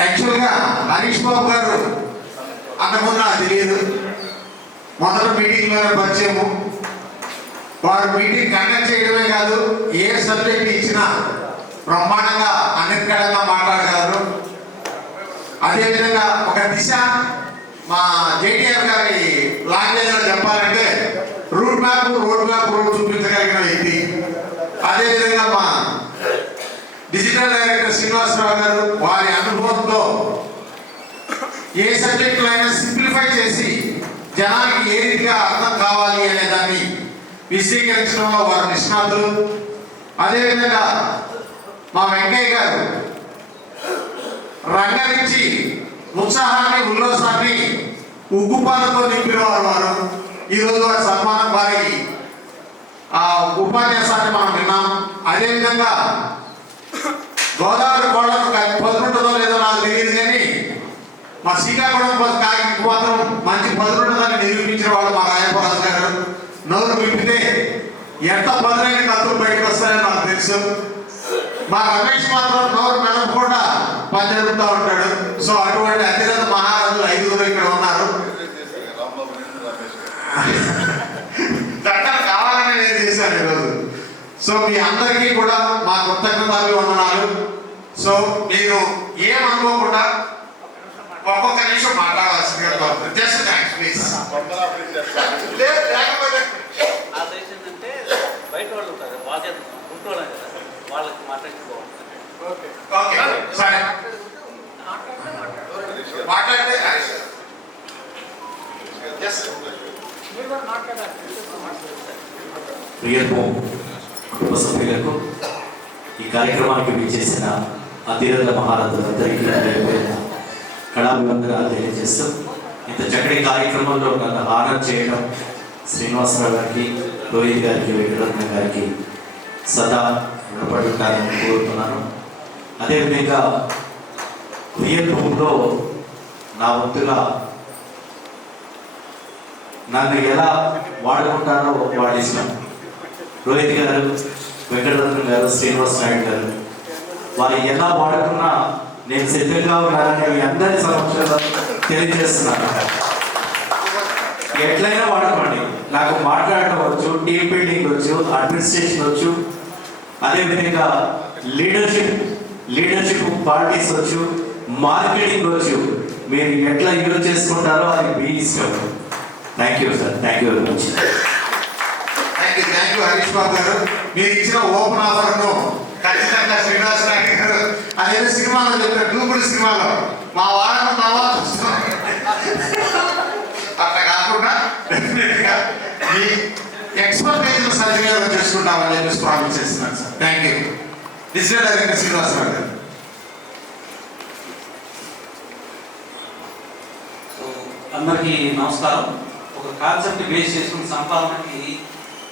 యాక్చువల్గా హరీష్ బాబు గారు అంతకుముందు నాకు తెలియదు. మొదటి మీటింగ్లోనే పరిచయము. వారు మీటింగ్ కండక్ట్ చేయడమే కాదు, ఏ సబ్జెక్ట్ ఇచ్చినా బ్రహ్మాండంగా అన్నిటికడంగా మాట్లాడగలరు. అదేవిధంగా ఒక దిశ మా జేటీఆర్ గారి లాంగ్వేజ్లో చెప్పాలంటే రోడ్ మ్యాప్ చూపించగలిగిన వ్యక్తి. అదేవిధంగా మా డిజిటల్ డైరెక్టర్ శ్రీనివాసరావు గారు వారి అనుభవంతో ఏ సబ్జెక్టులు అయినా సింప్లిఫై చేసి జనానికి ఏ రీతిగా అర్థం కావాలి అనే దాన్ని విశదీకరించడంలో వారు నిష్ణాతులు. అదేవిధంగా మా వెంకయ్య గారు రంగరించి ఉత్సాహాన్ని ఉల్లాసాన్ని ఉగ్గుపాలతో నింపినవారు వారు. ఈరోజు వారి సన్మానం వారి ఆ ఉపన్యాసాన్ని మనం విన్నాం. అదేవిధంగా గోదావరి కోళ్లకు పదులుంటుందో లేదో నాకు తెలియదు, కానీ మా శ్రీకాకుళం కాకి మాత్రం మంచి పదులుంటుందని నిరూపించిన వాళ్ళు మా రాయపరాజు గారు. నోరు విప్పితే ఎంత పదులైన కత్తులు బయటకు వస్తాయో నాకు తెలుసు. మా రమేష్ మాత్రం నోరు మెదపకుండా పని జరుగుతూ ఉంటాడు. సో అటువంటి అతిరథ మహారాజులు 5 ఇక్కడ ఉన్నారు. దండలు కావాలని నేను చేశాను ఈరోజు. సో మీ అందరికీ కూడా మా కృతజ్ఞతాభివందనాలు. సో మీరు ఏమనుకోకుండా ఒక్కొక్క నిమిషం మాట్లాడాల్సిందిగా కోరుతున్నాను. Just thanks please. వాళ్ళకి మాట్లాడుకోవాలి. సరే మాట్లాడితే ప్రియత్వం కుటుంబ సభ్యులకు ఈ కార్యక్రమానికి విచ్చేసిన అతిరథ మహారథులందరికీ కళాభివందనాలు తెలియజేస్తూ ఇంత చక్కటి కార్యక్రమంలో నన్ను ఆనర్ చేయడం శ్రీనివాసరావు గారికి, రోహిత్ గారికి, వెంకటరత్న గారికి సదా రుణపడి ఉంటారని కోరుతున్నాను. అదేవిధంగా ప్రియత్వంలో నా వంతుగా నన్ను ఎలా వాడుకుంటారో వాడిస్తాం. రోహిత్ గారు, వెంకటరత్న గారు, శ్రీనివాస నాయుడు గారు వారు ఎలా వాడుకున్నా నేను సిద్ధంగా ఉన్నానని మీ అందరి సమక్షంలో తెలియజేస్తున్నాను. ఎట్లయినా వాడుకోండి. నాకు మాట్లాడటం వచ్చు, టీమ్ బిల్డింగ్ వచ్చు, అడ్మినిస్ట్రేషన్ వచ్చు, అదేవిధంగా లీడర్షిప్ క్వాలిటీస్ వచ్చు, మార్కెటింగ్ వచ్చు. మీరు ఎట్లా యూజ్ చేసుకుంటారో అది మీ ఇష్టం. Thank you sir. Thank you very much. Thank you Harish Babu garu. మీరు ఇచ్చిన ఓపెన్ ఆఫర్ను ఖచ్చితంగా శ్రీనివాస నాయుడు గారు అదేదో సినిమాలో చెప్పారు, డూబుల్ సినిమాలో మా వారం తర్వాత అట్లా కాకుండా డెఫినెట్గా మీ ఎక్స్పర్టైజ్ సద్వినియోగం చేసుకుంటామని చెప్పేసి ప్రామిస్ చేస్తున్నాను sir. Thank you. Digital director Srinivasarao గారు. అందరికీ నమస్కారం. ఒక కాన్సెప్ట్ బేస్ చేసుకుని సంపాదనకి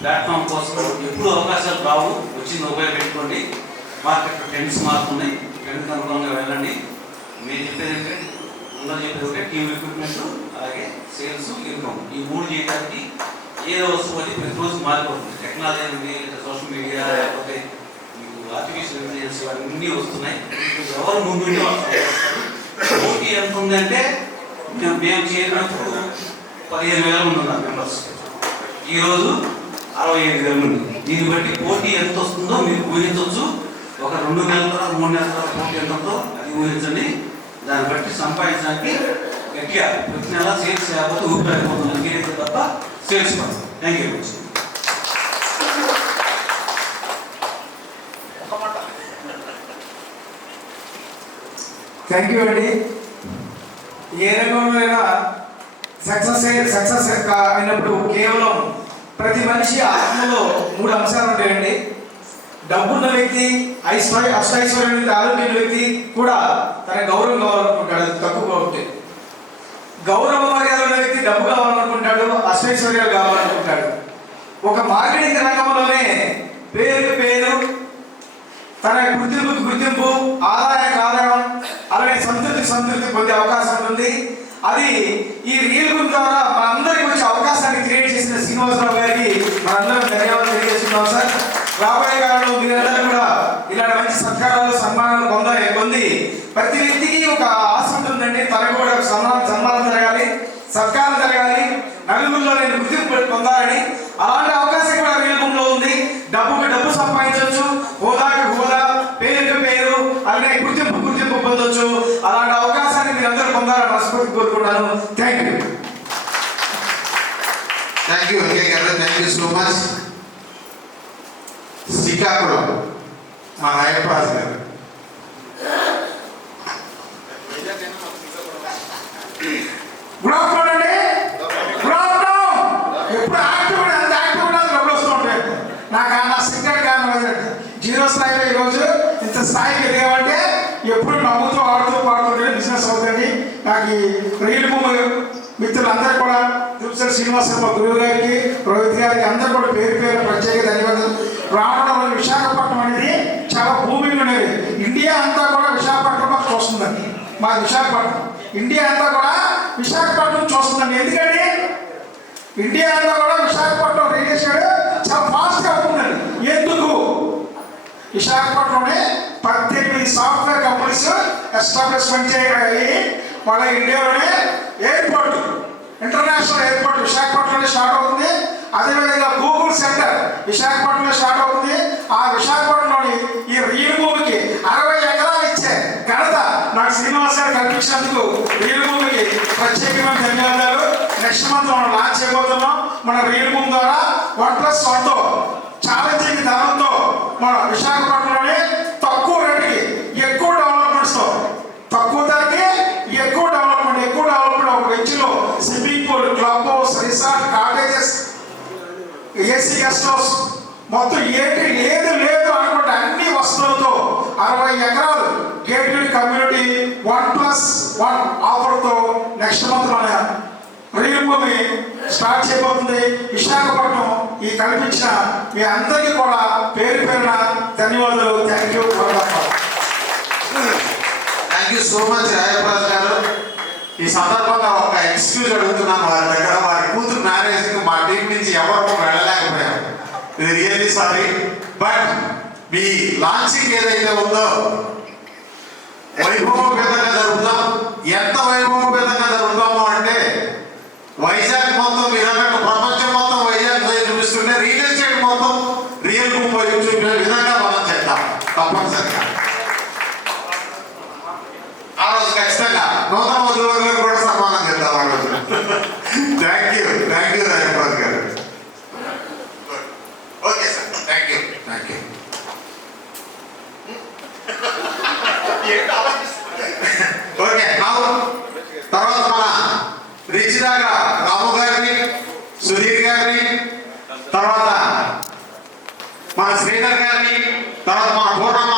ప్లాట్ఫామ్ కోసం ఎప్పుడు అవకాశాలు రావు, వచ్చింది ఉపయోగపెట్టుకోండి. మార్కెట్ ట్రెండ్స్ మారుతున్నాయి, ట్రెండ్కి అనుగుణంగా వెళ్ళండి. మీరు చెప్పేది ఏంటంటే అందరూ చెప్పేది ఒకటే, టీమ్ ఎక్విప్మెంట్ అలాగే సేల్స్, ఇన్కమ్, ఈ 3 చేయడానికి ఏదో వస్తువు అది ప్రతిరోజు మారిపోతుంది. టెక్నాలజీ ఉంది, సోషల్ మీడియా, లేకపోతే మీకు ఆర్టిఫిషియల్ ఇంటెలిజెన్స్ ఇవన్నీ వస్తున్నాయి. ఎవరు ముందు పోటీ ఎంత ఉందంటే మేము చేరినప్పుడు 15,000 మంది ఉన్నారు మెంబర్స్, ఈరోజు 65,000 మంది. దీన్ని బట్టి పోటీ ఎంత వస్తుందో మీరు ఊహించవచ్చు. ఒక 2 నెలల తర్వాత 3 నెలల తర్వాత పోటీ ఎంత ఉందో అది ఊహించండి. దాన్ని బట్టి సంపాదించడానికి గట్టిగా ప్రతి నెల సేల్స్ చేయకపోతే ఊపిరిపోతుంది. అందుకే తప్ప సేల్స్ పడుతుంది. Thank you. థ్యాంక్ యూ అండి. ఏ రంగంలో సక్సెస్ అయినప్పుడు కేవలం ప్రతి మనిషి ఆత్మలో 3 అంశాలు ఉంటాయండి. డబ్బున్న వ్యక్తి, అష్టైశ్వర్యం ఆరోగ్యం వ్యక్తి కూడా తన గౌరవం కావాలనుకుంటాడు, అది తక్కువగా ఉంటుంది. గౌరవ మర్యాద ఉన్న వ్యక్తి డబ్బు కావాలనుకుంటాడు, అష్టైశ్వర్యాలు కావాలనుకుంటాడు. ఒక మార్కెటింగ్ రంగంలోనే పేరు, తన గుర్తింపు, ఆదాయం, అలాగే సంతృప్తి పొందే అవకాశం ఉంటుంది. అది ఈ రియల్ గ్రూప్ ద్వారా మనందరికీ వచ్చే అవకాశాన్ని క్రియేట్ చేసిన శ్రీనివాసరావు గారికి మనందరం ధన్యవాదాలు తెలియజేస్తున్నాం సార్. రాబోయే కాలంలో మీరందరూ కూడా ఇలాంటి మంచి సత్కారాలు సన్మానాలు పొంది ప్రతి వ్యక్తికి ఒక ఆశ ఉంటుందండి. తనకు కూడా ఒక సన్మానం జరగాలి, సత్కారం జరగాలి, నలుగురిలో నేను గుర్తింపు పొందాలని. అలాంటి అవకాశం కూడా వీళ్ళలో ఉంది. డబ్బుకు డబ్బు సంపాదించవచ్చు, హోదాకి హోదా, పేరుకి పేరు, అలాగే గుర్తింపు పొందొచ్చు. అలాంటి అవకాశాన్ని మీరందరూ పొందాలని మనస్ఫూర్తి కోరుకుంటున్నాను. Thank you. Thank you Venkaiah garu, thank you so much. Srikakulam మా రాయప్రాజు గారు. గుడ్ ఆఫ్టర్నూన్ అండి. Good afternoon. ఎప్పుడు యాక్టివ్ ఎంత యాక్టివ్ కూడా డబ్బులు వస్తూ ఉంటాయి. నాకు నా సింగర్ కారణం జీరో స్థాయిలో ఈరోజు ఇంత స్థాయికి ఎదిగామంటే ఎప్పుడు నవ్వుతూ ఆడుతూ పాడుతుంటే బిజినెస్ అవుతుంది. నాకు ఈ రియల్ భూమి మిత్రులందరూ కూడా తిరుపతి శ్రీనివాసరావు గురువు గారికి, రోహిత్ గారికి అందరూ కూడా పేరు ప్రత్యేక ధన్యవాదాలు. రావడం వల్ల విశాఖపట్నం అనేది చాలా భూమి ఉండేది. ఇండియా అంతా కూడా విశాఖపట్నం మాకు చూస్తుందండి. మా విశాఖపట్నం ఇండియా అంతా కూడా విశాఖపట్నం చూస్తుందండి. ఎందుకంటే ఇండియా అంతా కూడా విశాఖపట్నం రేడియేషన్ చాలా ఫాస్ట్గా ఉంటుందండి. ఎందుకు? విశాఖపట్నంలోనే 18 సాఫ్ట్వేర్ కంపెనీస్ ఎస్టాబ్లిష్మెంట్ అయ్యి వాళ్ళ ఇండియాలోనే ఎయిర్పోర్ట్, ఇంటర్నేషనల్ ఎయిర్పోర్ట్ విశాఖపట్నంలో స్టార్ట్ అవుతుంది. అదేవిధంగా గూగుల్ సెంటర్ విశాఖపట్నంలో స్టార్ట్ అవుతుంది. ఆ విశాఖపట్నంలోని ఈ రియల్ భూమికి 60 ఎకరాలు ఇచ్చే ఘనత నాకు శ్రీనివాస్ గారు కల్పించినందుకు రియల్ భూమికి ప్రత్యేకమైన ధన్యవాదాలు. నెక్స్ట్ మంత్ మనం లాంచ్ చేయబోతున్నాం. మన రియల్ భూమి ద్వారా 1+1తో ఛాలెంజింగ్ ధనంతో మన విశాఖపట్నంలోనే తక్కువ రేటుకి ఎక్కువ డెవలప్మెంట్స్తో, తక్కువ ధరకి ఎక్కువ డెవలప్మెంట్ ఒక వెంచులో swimming pool, club house, resort, cottages, AC guest house మొత్తం ఏది లేదు అనుకుంటే అన్ని వస్తువులతో 60 ఎకరాలు గేటెడ్ కమ్యూనిటీ 1+1 ఆఫర్తో నెక్స్ట్ మంత్ మన రియల్ భూమి స్టార్ట్ చేయబోతుంది. విశాఖపట్నం ఈ కల్పించిన మీ అందరికీ కూడా పేరున ధన్యవాదాలు. Thank you. Thank you so much Rayapraju garu. ఈ సందర్భంగా ఒక ఎక్స్క్యూజ్ అడుగుతున్నాను వారి దగ్గర. వారి కూతురు మ్యారేజ్కి మా టీం నుంచి ఎవరు వెళ్ళలేకపోయాం. ఇది really sorry. But me launching ఏదైతే ఉందో వైభవపేతంగా జరుగుతాం. ఎంత వైభవపేతంగా జరుగుతామో అంటే వైజాగ్ మొత్తం మీరు అన్నట్టు ప్రపంచం మొత్తం వైజాగ్ చూపిస్తుంటే రియల్ ఎస్టేట్ మొత్తం రియల్ భూమి వైపు చూపించే విధంగా మనం చేద్దాం తప్పనిసరిగా. ఆ రోజు ఖచ్చితంగా నూతన వధువులకు కూడా సన్మానం చేద్దాం ఆ రోజు. థ్యాంక్ యూ రాజప్రాజు గారు. Okay sir, thank you. Okay, తర్వాత మన రిచిదాగా రాము గారిని, సుధీర్ గారిని, తర్వాత మన శ్రీధర్ గారిని, తర్వాత మన పూర్ణమ్మ